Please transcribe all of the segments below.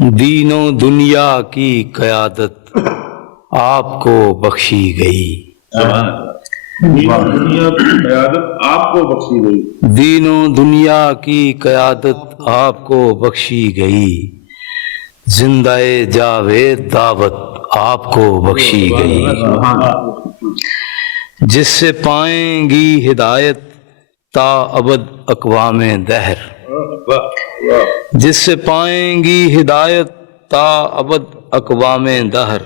دین و دنیا کی قیادت آپ کو بخشی گئی۔ دین و دنیا کی قیادت آپ کو بخشی گئی۔ دین و دنیا کی قیادت آپ کو بخشی گئی، زندہ جاوید دعوت آپ کو بخشی گئی، جس سے پائیں گی ہدایت تا ابد اقوام دہر، جس سے پائیں گی ہدایت تا ابد اقوام دہر،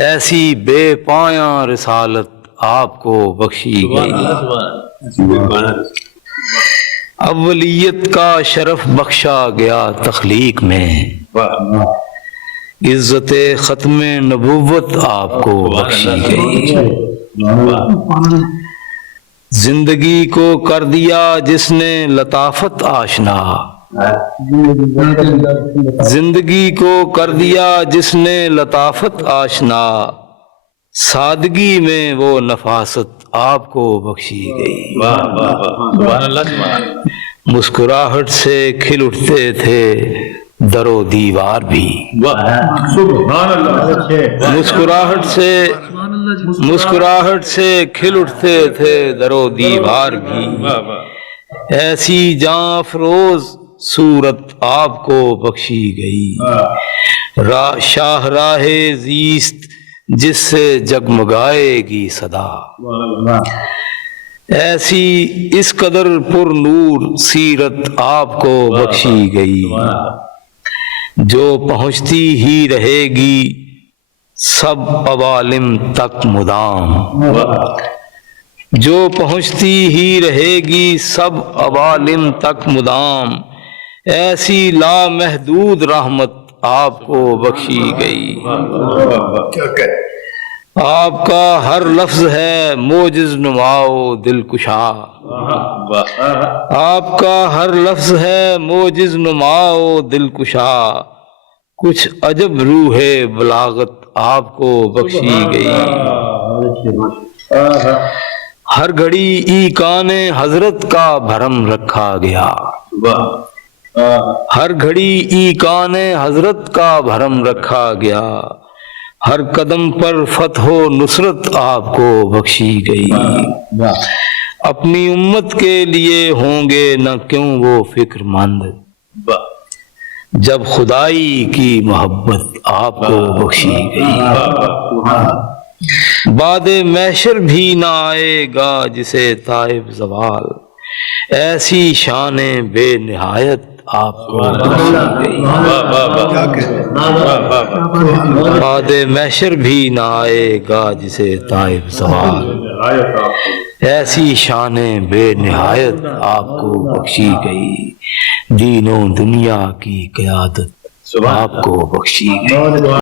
ایسی بے پایاں رسالت آپ کو بخشی گئی۔ اولیت کا شرف بخشا گیا تخلیق میں، عزت ختم نبوت آپ کو بخشی گئی۔ زندگی کو کر دیا جس نے لطافت آشنا، زندگی کو کر دیا جس نے لطافت آشنا، سادگی میں وہ نفاست آپ کو بخشی گئی۔ مسکراہٹ سے کھل اٹھتے تھے در و دیوار بھی، مسکراہٹ سے کھل اٹھتے تھے در و دیوار بھی، ایسی جاں افروز صورت آپ کو بخشی گئی۔ شاہراہ زیست جس سے جگمگائے گی صدا، ایسی اس قدر پر نور سیرت آپ کو بخشی گئی، جو پہنچتی ہی رہے گی سب عوالم تک مدام، جو پہنچتی ہی رہے گی سب عوالم تک مدام، ایسی لامحدود رحمت آپ کو بخشی گئی۔ آپ کا ہر لفظ ہے معجز نماؤ دل کشا، آپ کا ہر لفظ ہے معجز نماؤ دل کشا، کچھ عجب روح بلاغت آپ کو بخشی گئی۔ ہر گھڑی ایقان حضرت کا بھرم رکھا گیا، ہر گھڑی ایقان حضرت کا بھرم رکھا گیا، ہر قدم پر فتح و نصرت آپ کو بخشی گئی۔ اپنی امت کے لیے ہوں گے نہ کیوں وہ فکر مند، جب خدائی کی محبت آپ کو بخشی گئی۔ بعد محشر بھی نہ آئے گا جسے طائب زوال، ایسی شان بے نہایت آپ کو بخشی گئی۔ بعد محشر بھی نہ آئے گا جسے طائب زوال، ایسی شان بے نہایت آپ کو بخشی گئی، دین و دنیا کی قیادت آپ کو بخشی گئی۔